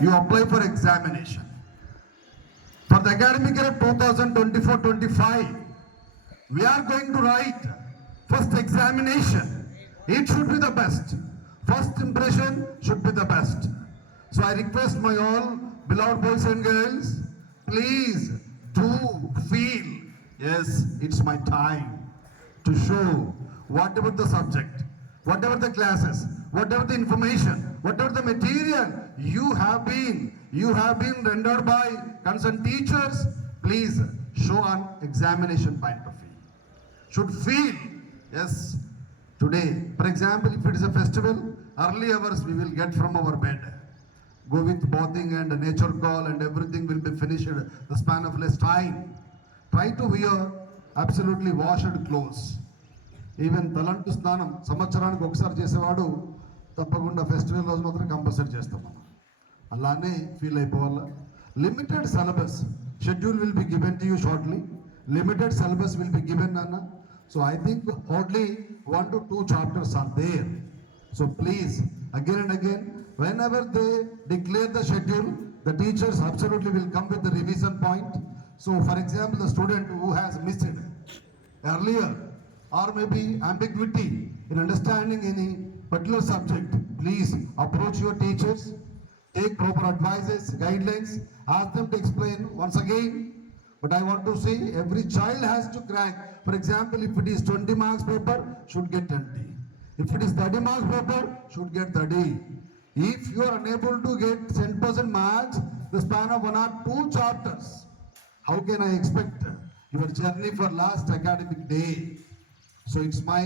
you apply for examination. For the academic year 2024-25, we are going to write first examination. It should be the best. First impression should be the best. So I request my all beloved boys and girls, please do feel, yes, it's my time to show whatever the subject, whatever the classes, whatever the information, whatever the material you have been rendered by concerned teachers, please show on examination point of view. Should feel, yes, today, for example, if it is a festival, early hours we will get from our bed. Go with bathing and nature call and everything will be finished the span of less time. Try to wear absolutely washed clothes. Even తలంటు స్నానం సంవత్సరానికి ఒకసారి చేసేవాడు తప్పకుండా festival రోజు మాత్రం compulsory చేస్తాం మనం. అలానే ఫీల్ అయిపోవాలా. Limited syllabus schedule will be given to you shortly. Limited syllabus will be given అన్న. So I think hardly 1 to 2 chapters are there. So please, again and again, whenever they declare the schedule, the teachers absolutely will come with the revision point. So for example, the student who has missed earlier or maybe ambiguity in understanding any particular subject, please approach your teachers, take proper advices, guidelines, ask them to explain once again. But I want to say every child has to crack. For example, if it is 20 marks paper, should get 20. If it is 30 marks paper, should get 30. If you are unable to get 10% marks, the span of 1 or 2 chapters, how can I expect your journey for last academic day? So it's my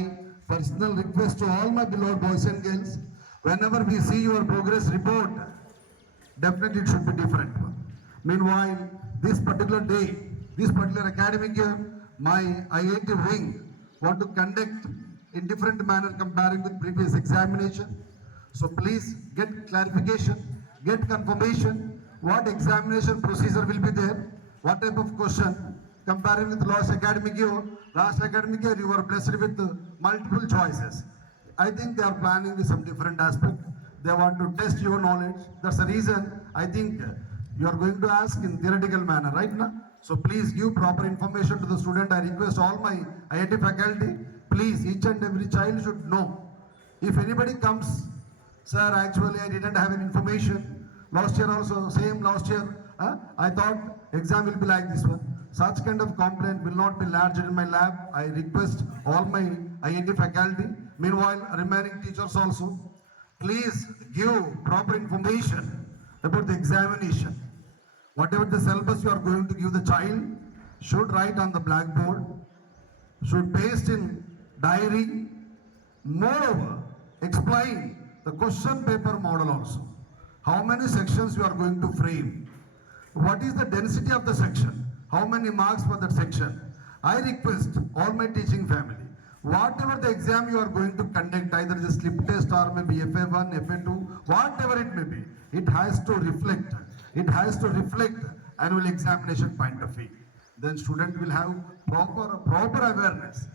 personal request to all my beloved boys and girls, whenever we see your progress report, definitely it should be different. Meanwhile, this particular day, this particular academic year, my IIT wing want to conduct in different manner comparing with previous examination. So please get clarification, get confirmation, what examination procedure will be there, what type of question, comparing with last academic year. Last academic year you were blessed with multiple choices. I think they are planning with some different aspect. They want to test your knowledge. That's the reason I think you are going to ask in theoretical manner, right now? So please give proper information to the student. I request all my IIT faculty, please, each and every child should know. If anybody comes, sir, actually I didn't have any information. Last year also, same last year, I thought exam will be like this one. Such kind of complaint will not be lodged in my lab. I request all my IIT faculty, meanwhile remaining teachers also, please give proper information about the examination. Whatever the syllabus you are going to give the child, should write on the blackboard, should paste in diary. Moreover, explain the question paper model also. How many sections you are going to frame? What is the density of the section? How many marks for that section? I request all my teaching family, whatever the exam you are going to conduct, either the slip test or maybe FA1, FA2, whatever it may be, it has to reflect annual examination point of view. Then student will have proper awareness.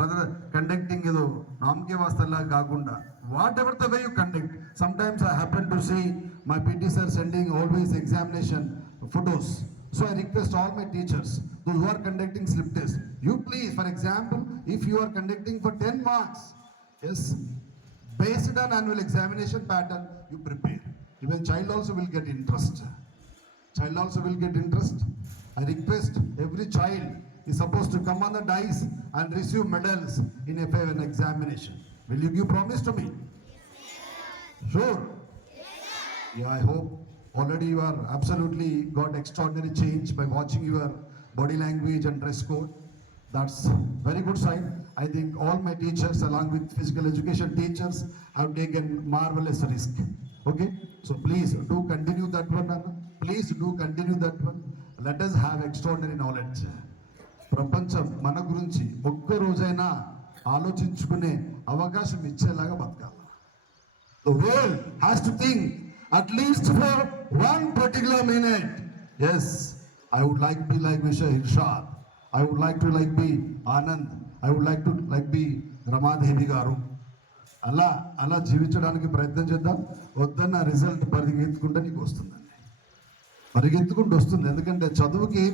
Rather than conducting namke vastalla gagunda, whatever the way you conduct. Sometimes I happen to see my PT sir sending always examination photos. So I request all my teachers, those who are conducting slip test, you please, for example, if you are conducting for 10 marks, yes, based on annual examination pattern, you prepare. Even child also will get interest. I request every child is supposed to come on the dice and receive medals in FA1 examination. Will you give promise to me? Sure? Yeah, I hope already you are absolutely got extraordinary change by watching your body language and dress code. That's very good sign. I think all my teachers along with physical education teachers have taken marvelous risk. Okay, so please do continue that one. Please do continue that one. Let us have extraordinary knowledge. ప్రపంచం మన గురించి ఒక్క రోజైనా ఆలోచించుకునే అవకాశం ఇచ్చేలాగా బతకాలి. The world has to think at least for one particular minute. Yes, I would like to be like Mr. Irshad. I would like to be Anand. I would like to be Ramadevi garu. అలా జీవించడానికి ప్రయత్నం చేద్దాం. వద్దన్న result పరిగెత్తుకుంటే నీకు వస్తుంది. పరిగెత్తుకుంటూ వస్తుంది. ఎందుకంటే చదువుకి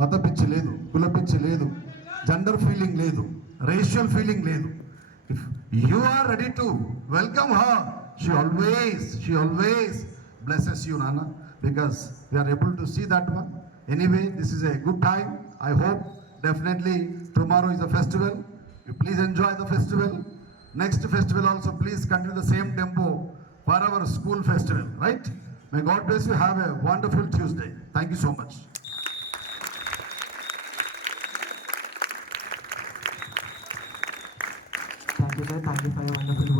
మత పిచ్చి లేదు, కుల పిచ్చి లేదు, జెండర్ ఫీలింగ్ లేదు, రేషియల్ ఫీలింగ్ లేదు. If you are ready to welcome her, she always blesses you, Nana, because we are able to see that one. Anyway, this is a good time. I hope definitely tomorrow is a festival. You please enjoy the festival. Next festival also, please continue the same tempo for our school festival, right? May God bless you. Have a wonderful Tuesday. Thank you so much. Thank you, sir. Thank you for your wonderful work.